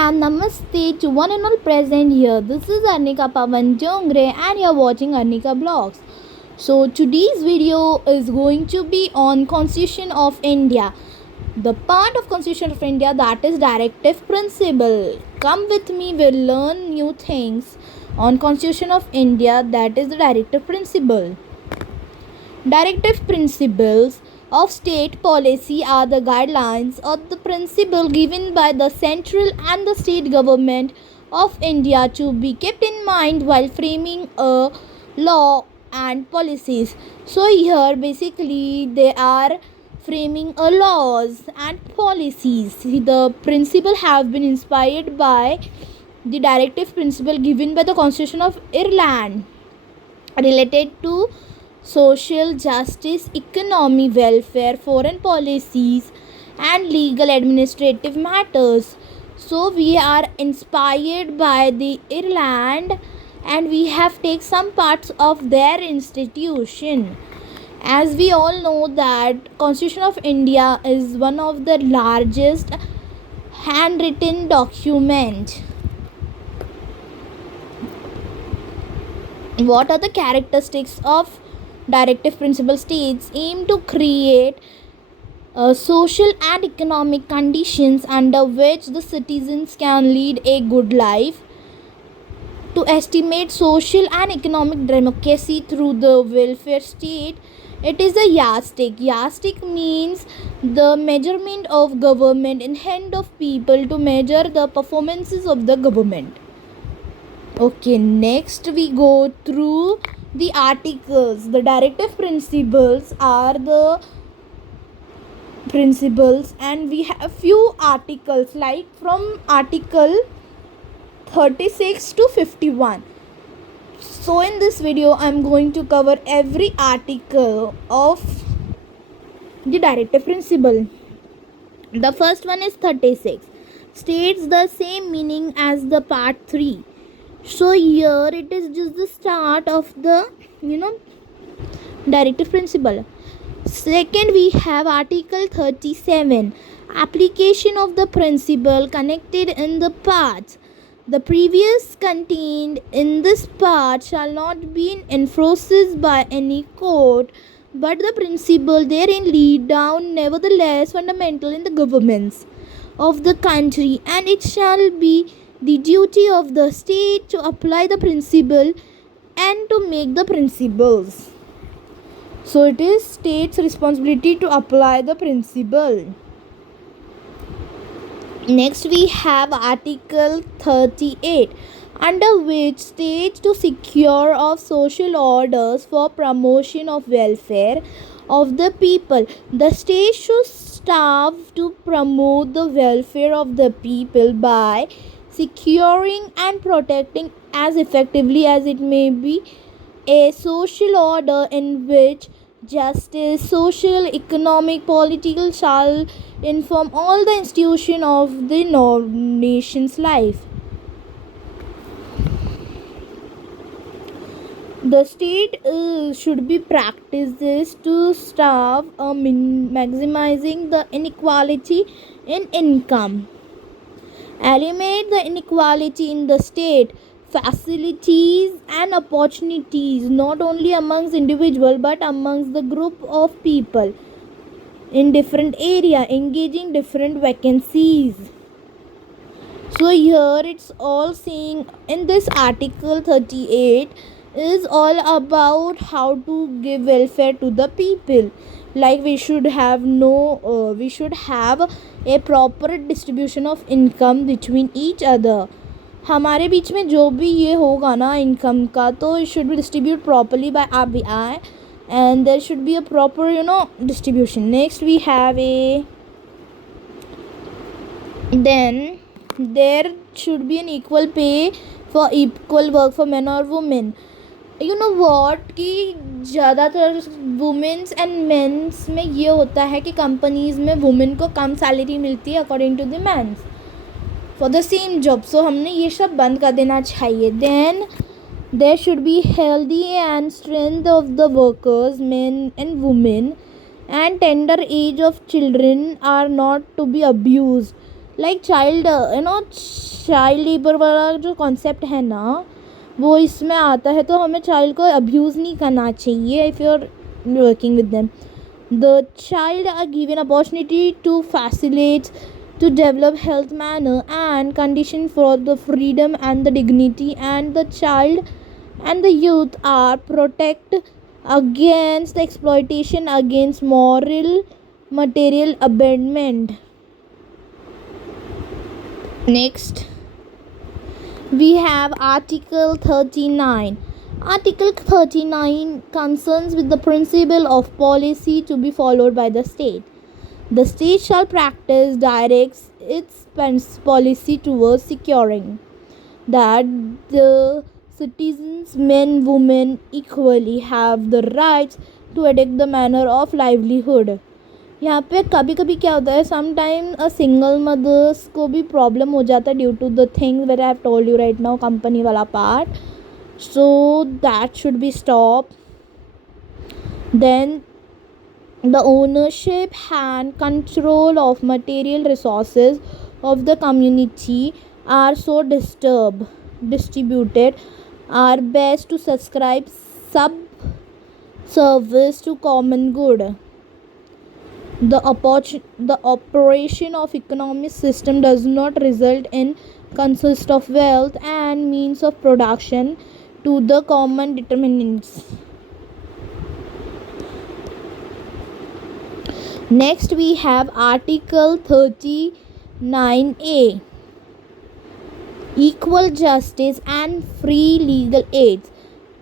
And namaste to one and all present here. This is Arnika Pavan Jongre and you're watching Arnika Blogs. So today's video is going to be on Constitution of India. The part of Constitution of India that is directive principle. Come with me, we'll learn new things on Constitution of India that is the directive principle. Directive principles of state policy are the guidelines or the principle given by the central and the state government of India to be kept in mind while framing a law and policies. So here basically they are framing a laws and policies. The principle have been inspired by the directive principle given by the Constitution of Ireland related to social justice, economy, welfare, foreign policies, and legal administrative matters. So we are inspired by the Ireland and we have taken some parts of their institution. As we all know that Constitution of India is one of the largest handwritten document. What are the characteristics of directive principle? States aim to create social and economic conditions under which the citizens can lead a good life, to estimate social and economic democracy through the welfare state. It is a yardstick. Yardstick means the measurement of government in hand of people to measure the performances of the government. Okay, next we go through the articles. The directive principles are the principles, and we have few articles like from article 36 to 51. So in this video I'm going to cover every article of the directive principle. The first one is 36, states the same meaning as the part 3. So here it is just the start of the directive principle. Second, we have article 37, application of the principle connected in the parts. The previous contained in this part shall not be enforced by any court, but the principle therein laid down nevertheless fundamental in the governments of the country, and it shall be the duty of the state to apply the principle and to make the principles. So it is state's responsibility to apply the principle. Next we have article 38, under which states to secure of social orders for promotion of welfare of the people. The state should strive to promote the welfare of the people by securing and protecting as effectively as it may be a social order in which justice, social, economic, political shall inform all the institutions of the nation's life. The state should be practices to starve maximizing the inequality in income, eliminate the inequality in the state, facilities and opportunities not only amongst individual but amongst the group of people in different area engaging different vacancies. So here it's all saying in this article 38 is all about how to give welfare to the people. Like we should have a proper distribution of income between each other. हमारे बीच में जो भी ये होगा ना income का, तो it should be distributed properly by RBI and there should be a proper distribution. Next we have then there should be an equal pay for equal work for men or women. You know what कि ज़्यादातर women's and mains में ये होता है कि companies में women को कम salary मिलती है according to the men's for the same job. So हमने ये सब बंद कर देना चाहिए. Then there should be healthy and strength of the workers men and women, and tender age of children are not to be abused. Like child child labour वाला जो concept है ना वो इसमें आता है, तो हमें चाइल्ड को अब्यूज़ नहीं करना चाहिए if you are working with them. The child are given opportunity to facilitate to develop health manner and condition for the freedom and the dignity, and the child and the youth are protected against the exploitation, against moral material abandonment. Next we have Article 39. Article 39 concerns with the principle of policy to be followed by the state. The state shall practice directs its policy towards securing that the citizens, men, women, equally have the rights to adopt the manner of livelihood. यहाँ पे कभी कभी क्या होता है, sometime single mothers को भी problem हो जाता है due to the things where I have told you right now, company वाला part. So that should be stopped. Then the ownership and control of material resources of the community are so distributed are best to subscribe sub service to common good. The operation of economic system does not result in consist of wealth and means of production to the common determinants. Next we have Article 39A. Equal justice and free legal aid.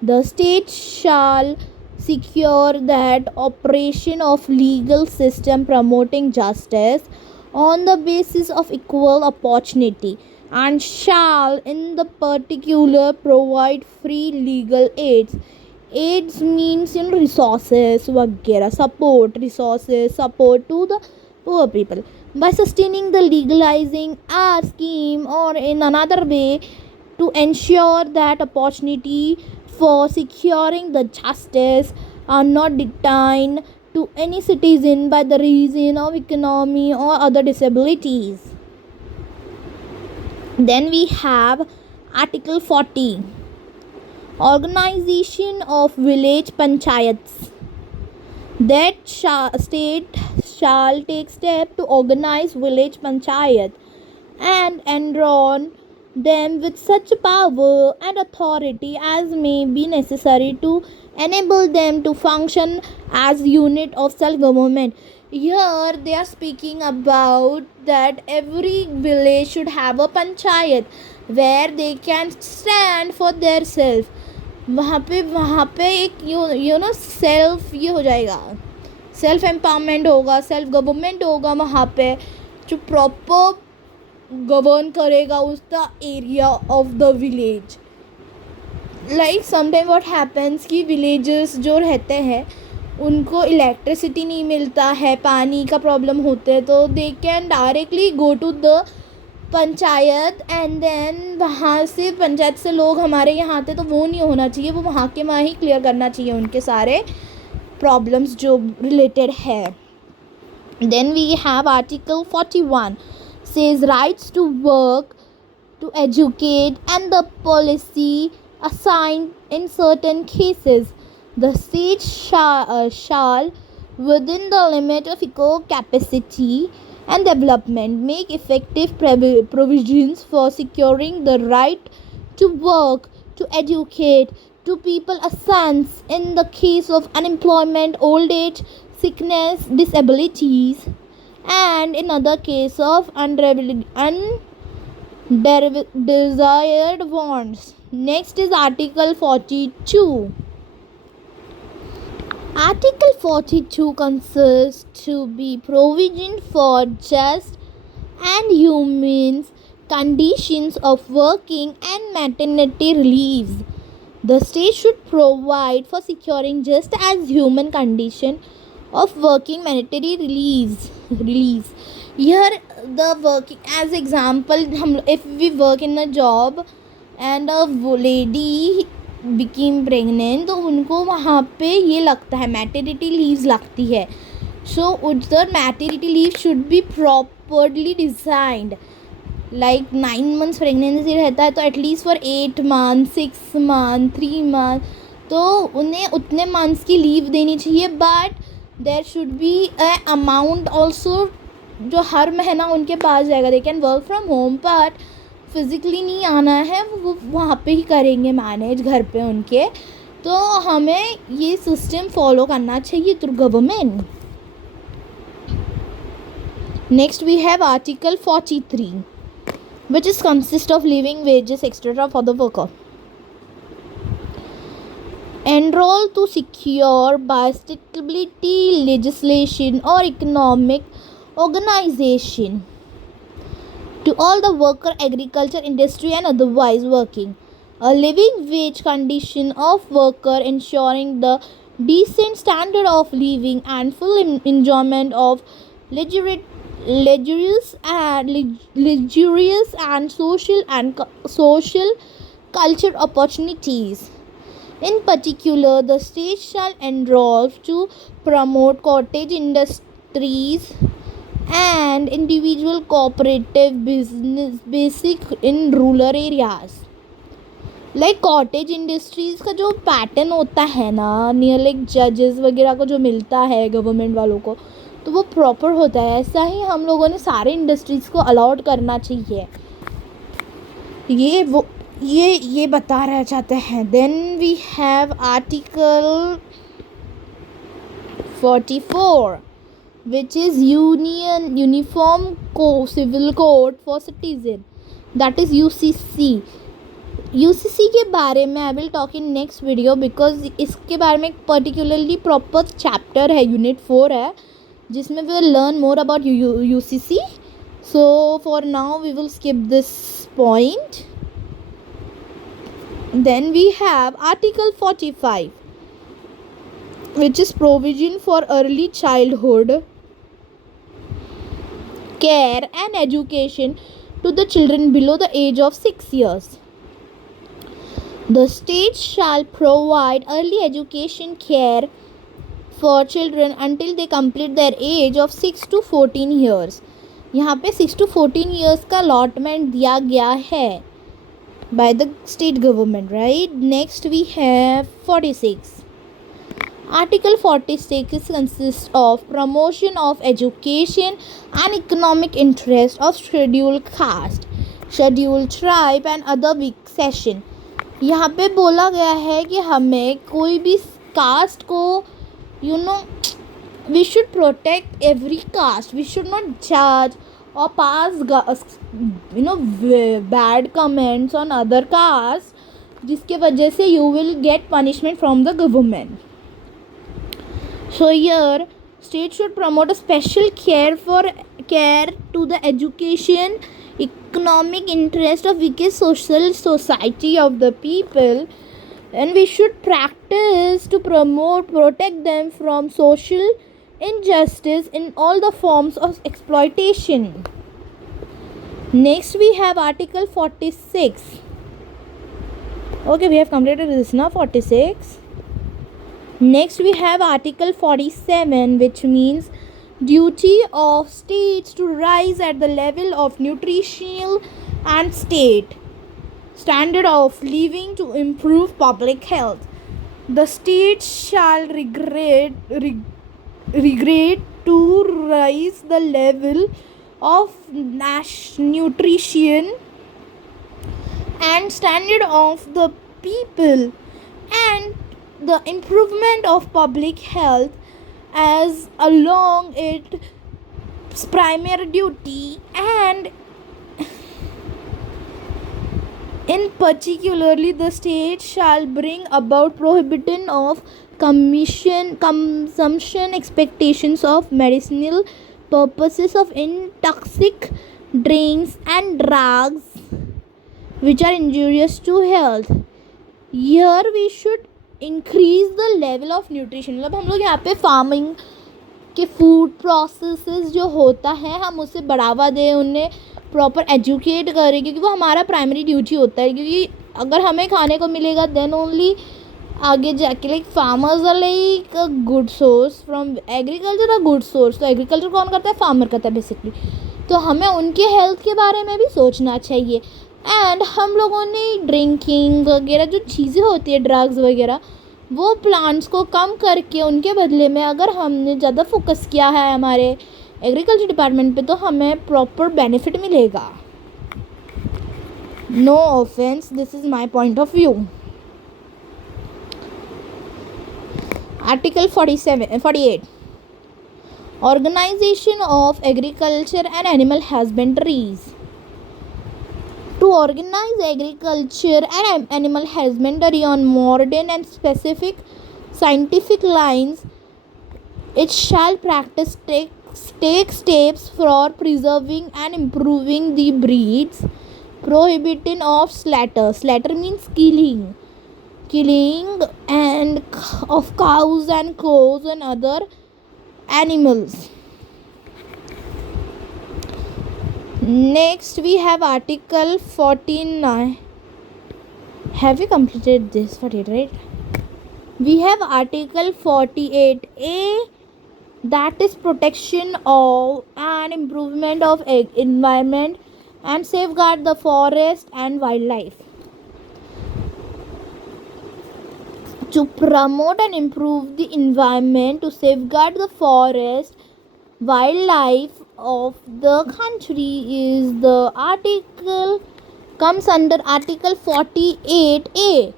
The state shall secure that operation of legal system promoting justice on the basis of equal opportunity, and shall in the particular provide free legal aids. Aids means resources वगैरह, resources support to the poor people by sustaining the legalizing a scheme or in another way to ensure that opportunity for securing the justice are not denied to any citizen by the reason of economy or other disabilities. Then we have Article 40. Organization of village panchayats. That state shall take step to organize village panchayat and enroll them with such power and authority as may be necessary to enable them to function as unit of self-government. Here they are speaking about that every village should have a panchayat where they can stand for their self. वहाँ पे एक self ये हो जाएगा, self empowerment होगा, self government होगा वहाँ पे जो प्रॉपर गवर्न करेगा उस the area of the village. Like sometime what happens कि विलेजेस जो रहते हैं उनको इलेक्ट्रिसिटी नहीं मिलता है, पानी का प्रॉब्लम होते हैं, तो they can directly go to the panchayat and then वहाँ से पंचायत से लोग हमारे यहाँ आते, तो वो नहीं होना चाहिए, वो वहाँ के वहाँ ही क्लियर करना चाहिए उनके सारे प्रॉब्लम्स जो रिलेटेड है. Then we have Article 41 says rights to work, to educate, and the policy assigned in certain cases. The state shall within the limit of equal capacity and development make effective provisions for securing the right to work, to educate, to people assents in the case of unemployment, old age, sickness, disabilities, and in other case of undesired wants. Next is Article 42. Article 42 consists to be provision for just and humane conditions of working and maternity reliefs. The state should provide for securing just as human condition of working maternity reliefs. Here the working as example, if we work in a job and a lady became pregnant, तो उनको वहाँ पे ये लगता है maternity leaves लगती है. So the maternity leave should be properly designed like 9 months pregnancy रहता है तो at least for 8 month 6 month 3 month तो उन्हें उतने मंथ्स की लीव देनी चाहिए. But there should be a amount also जो हर महीना उनके पास जाएगा. They can work from home but physically नहीं आना है, वो वहाँ पे ही करेंगे मैनेज घर पे उनके. तो हमें ये सिस्टम फॉलो करना चाहिए through government. Next we have article 43 which is consist of living wages etc for the worker. Enroll to secure by stability legislation or economic organization to all the worker agriculture industry and otherwise working a living wage condition of worker ensuring the decent standard of living and full enjoyment of legitimate luxurious and social culture opportunities. In particular, the state shall endeavour to promote cottage industries and individual cooperative business basic in rural areas. Like cottage industries का जो pattern होता है ना, near like जजेस वगैरह को जो मिलता है गवर्नमेंट वालों को, तो वो प्रॉपर होता है. ऐसा ही हम लोगों ने सारे इंडस्ट्रीज़ को अलाउड करना चाहिए. ये बता रहे चाहते हैं. Then we have article 44 which is uniform civil code for citizen, that is UCC के बारे में I will talk in next video because इसके बारे में एक पर्टिकुलरली प्रॉपर चैप्टर है, यूनिट 4 है, जिसमें we will learn more about UCC. So for now we will skip this point. Then we have article 45 which is provision for early childhood care and education to the children below the age of 6 years. The state shall provide early education care for children until they complete their age of 6 to 14 years. यहाँ पे 6 to 14 years का allotment दिया गया है by the state government, right? Next we have 46. Article 46 consists of promotion of education and economic interest of scheduled caste, scheduled tribe and other weak section. यहाँ पे बोला गया है कि हमें कोई भी कास्ट को we should protect every caste. We should not judge or pass bad comments on other castes जिसके वजह से you will get punishment from the government. So here state should promote a special care to the education, economic interest of weakest social society of the people, and we should practice to protect them from social injustice in all the forms of exploitation. Next we have Article 46. Okay, we have completed this now, 46. Next we have Article 47, which means duty of states to rise at the level of nutritional and state standard of living to improve public health. The state shall regret to rise the level of nutrition and standard of the people and the improvement of public health as along its primary duty, and in particularly the state shall bring about prohibition of consumption expectations of medicinal purposes of intoxic drinks and drugs which are injurious to health. Here we should increase the level of nutrition. मतलब हम लोग यहाँ पे farming के food processes जो होता है हम उसे बढ़ावा दें, उन्हें प्रॉपर एजुकेट करें, क्योंकि वो हमारा प्राइमरी ड्यूटी होता है. क्योंकि अगर हमें खाने को मिलेगा देन ओनली आगे जाके like farmers are like a good source from agriculture, a good source. तो एग्रीकल्चर कौन करता है? फार्मर करता है बेसिकली. तो हमें उनके हेल्थ के बारे में भी सोचना चाहिए। एंड हम लोगों ने ड्रिंकिंग वगैरह जो चीज़ें होती है, ड्रग्स वगैरह, वो प्लांट्स को कम करके उनके बदले में अगर हमने ज़्यादा फोकस किया है हमारे एग्रीकल्चर डिपार्टमेंट पे, तो हमें प्रॉपर बेनिफिट मिलेगा। No offence, this is my point of view. Article 48 Organization of Agriculture and Animal Husbandries. To organize agriculture and animal husbandry on modern and specific scientific lines, it shall practice take steps for preserving and improving the breeds, prohibiting of slaughter. Slaughter means killing and of cows and cows and other animals. Next we have Article 49. Have we completed this 48, right? We have Article 48A, that is protection of and improvement of environment and safeguard the forest and wildlife. To promote and improve the environment, to safeguard the forest, wildlife of the country is the article comes under Article 48A.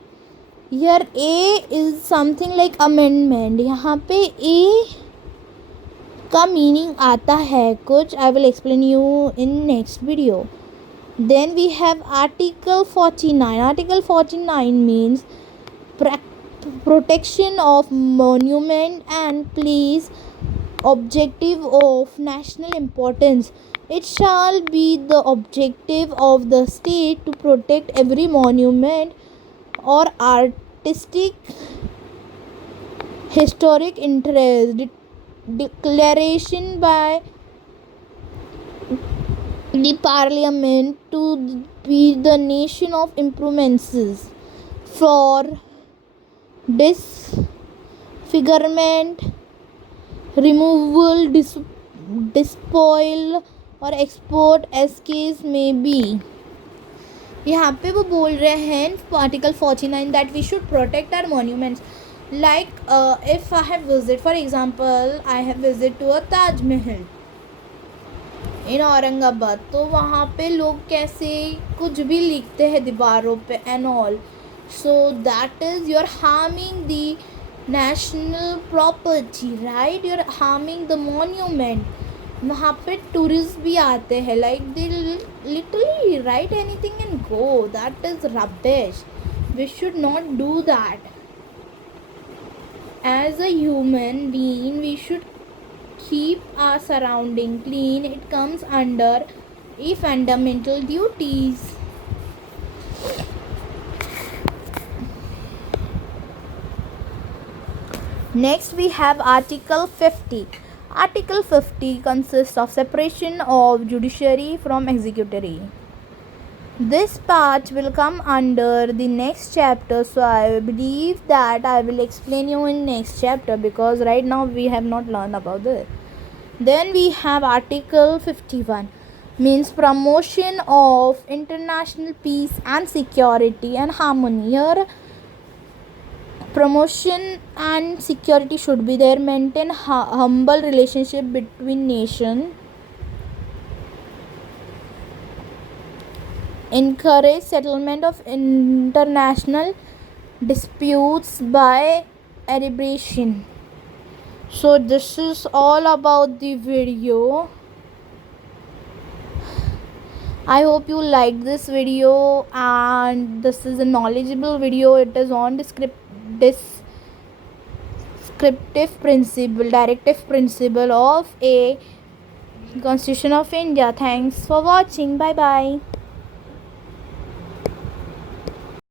Here A is something like amendment. यहाँ पे A का meaning आता है कुछ, I will explain you in next video. Then we have Article 49. Article 49 means protection of monument and place objective of national importance. It shall be the objective of the state to protect every monument or artistic historic interest. Declaration by the Parliament to be the nation of improvements for disfigurement, removal, despoil और export as case may be. यहाँ पे वो बोल रहे हैं Article 49 that we should protect our monuments. Like if I have visit, for example, I have visit to a Taj Mahal in Aurangabad, तो वहाँ पे लोग कैसे कुछ भी लिखते हैं दीवारों पे and all. So that is you're harming the national property, right? You're harming the monument. वहाँ पे टूरिस्ट भी आते हैं, like they literally write anything and go. That is rubbish. We should not do that. As a human being, we should keep our surrounding clean. It comes under a fundamental duties. Next we have Article 50. Article 50 consists of separation of judiciary from executory. This part will come under the next chapter, so I believe that I will explain you in next chapter, because right now we have not learned about this. Then we have Article 51, means promotion of international peace and security and harmony. Here promotion and security should be there. Maintain humble relationship between nations. Encourage settlement of international disputes by arbitration. So this is all about the video. I hope you liked this video, and this is a knowledgeable video. It is on descriptive directive principle of a Constitution of India. Thanks for watching. Bye bye.